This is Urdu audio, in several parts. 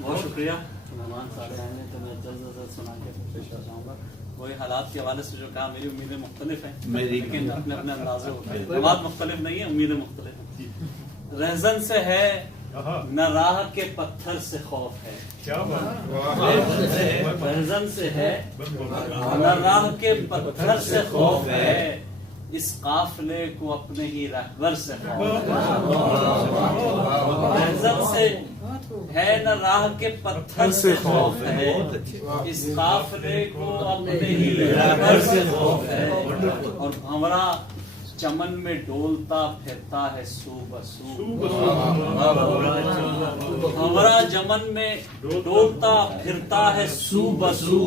بہت شکریہ مہمان صاحب آئے ہیں، تو میں جلد از جلد سنا کے پیش کر جاؤں گا. وہی حالات کے حوالے سے جو کہا، میری امیدیں مختلف ہیں لیکن اپنے اپنے اندازے ہوتے ہیں. حالات مختلف نہیں ہیں، امیدیں مختلف ہیں. رہزن سے ہے نہ راہ کے پتھر سے خوف ہے، رہزن سے ہے نہ راہ کے پتھر سے خوف ہے، اس قافلے کو اپنے ہی رہبر سے خوف ہے. رہزن سے ہے نہ راہ کے پتھر سے خوف ہے، اس قافلے کو اپنے ہی رہبر سے خوف ہے. اور بھنورا چمن میں ڈولتا پھرتا ہے سو بسو، بھنورا چمن میں ڈولتا پھرتا ہے سو بسو،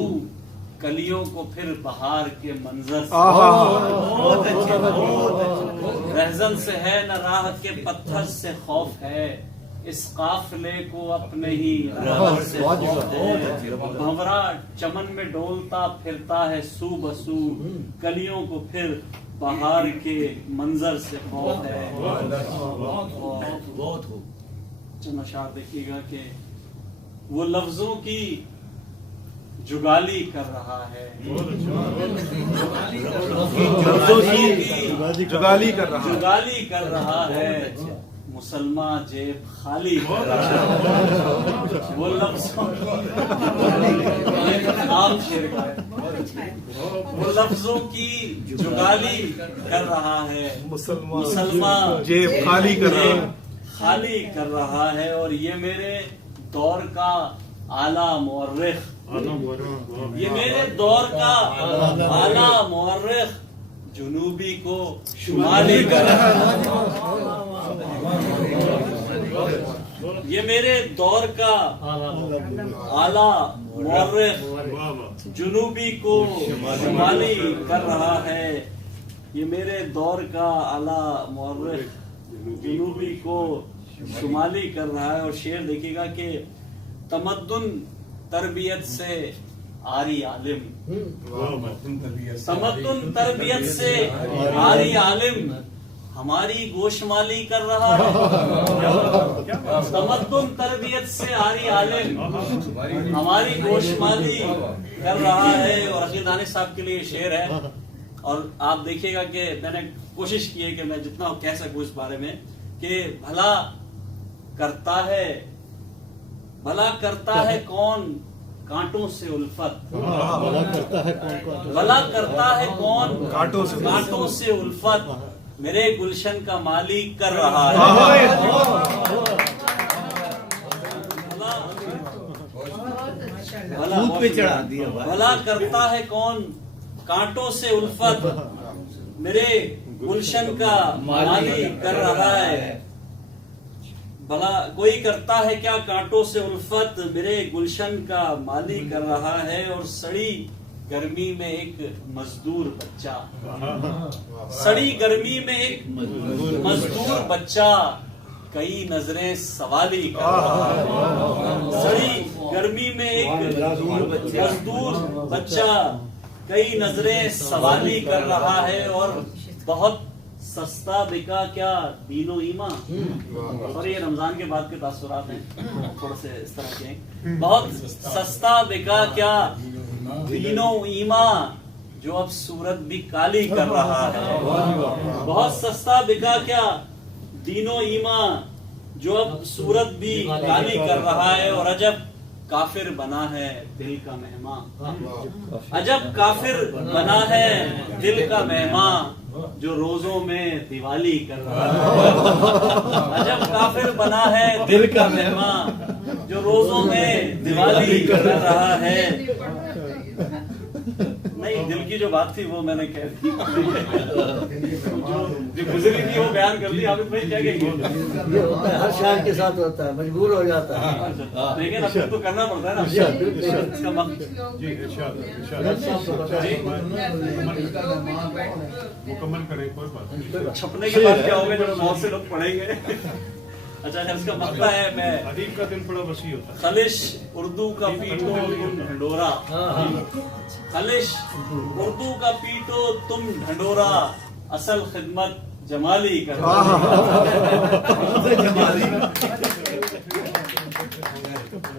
کلیوں کو پھر بہار کے منظر سے. رہزن سے ہے نہ راہ کے پتھر سے خوف ہے، اس قافلے کو اپنے ہی رہبر سے خوف ہے. بھنورا چمن میں ڈولتا پھرتا ہے سو بسو، کلیوں کو پھر بہار کے منظر سے خوف ہے. چند اشعار دیکھیے گا کہ وہ لفظوں کی جگالی کر رہا ہے، جگالی کر رہا ہے، مسلمان جیب خالی کر رہا ہے. وہ لفظوں کی جگالی کر رہا ہے، مسلمان جیب خالی کر رہا ہے، خالی کر رہا ہے. اور یہ میرے دور کا اعلیٰ مورخ، یہ میرے دور کا اعلیٰ مورخ جنوبی کو شمالی کر رہا ہے. یہ میرے دور کا اعلیٰ مورخ جنوبی کو شمالی کر رہا ہے. یہ میرے دور کا اعلیٰ مورخ جنوبی کو شمالی کر رہا ہے. اور شعر دیکھیے گا کہ تمدن تربیت سے آری عالم، تمدن تربیت سے آری عالم ہماری گوشمالی کر رہا ہے. تمدن تربیت سے آری عالم ہماری گوشمالی کر رہا ہے. اور رشید دانش صاحب کے لیے شعر ہے، اور آپ دیکھیے گا کہ میں نے کوشش کی ہے کہ میں جتنا کہہ سکوں اس بارے میں کہ بھلا کرتا ہے کون کانٹوں سے الفت، بھلا کرتا ہے کون کانٹوں سے الفت، میرے گلشن کا مالی کر رہا ہے. بھلا کرتا ہے کون کانٹوں سے الفت، میرے گلشن کا مالی کر رہا ہے. بھلا کوئی کرتا ہے کیا کانٹوں سے الفت، میرے گلشن کا مالی کر رہا ہے. اور سڑی گرمی میں ایک مزدور بچہ، سڑی گرمی میں ایک مزدور بچہ کئی نظریں سوالی کر رہا ہے. سڑی گرمی میں ایک مزدور بچہ کئی نظریں سوالی کر رہا ہے. اور بہت سستا بکا کیا دین و ایمان، اور یہ رمضان کے بعد کے تاثرات ہیں تھوڑے سے اس طرح کے. بہت سستا بکا کیا دین و ایمان، جو اب صورت بھی کالی کر رہا ہے. بہت سستا بکا کیا دین و ایمان، جو اب صورت بھی کالی کر رہا ہے. اور عجب کافر بنا ہے دل کا مہمان، عجب کافر بنا ہے دل کا مہمان، جو روزوں میں دیوالی کر رہا ہے. عجب کافر بنا ہے دل کا مہمان، جو روزوں میں دیوالی کر رہا ہے. نہیں، دل کی جو بات تھی وہ میں نے کہہ دی، جو گزری تھی وہ بیان کر لی. عابد بھائی کیا کہیں گے؟ ہر شاعر کے ساتھ ہوتا ہے، مجبور ہو جاتا ہے، لیکن اب تو کرنا پڑتا ہے نا. اس کا مکمل کریں، کوئی بات نہیں. چھپنے کے بعد کیا ہوگا جب بہت سے لوگ پڑھیں گے. اچھا اس کا مقطع ہے، میں ادیب کا دل بڑا وسیع ہوتا ہے. خلش اردو کا پیٹو تم ڈھنڈورا، خلش اردو کا پیٹو تم ڈھنڈورا، اصل خدمت جمالی کر رہا ہے.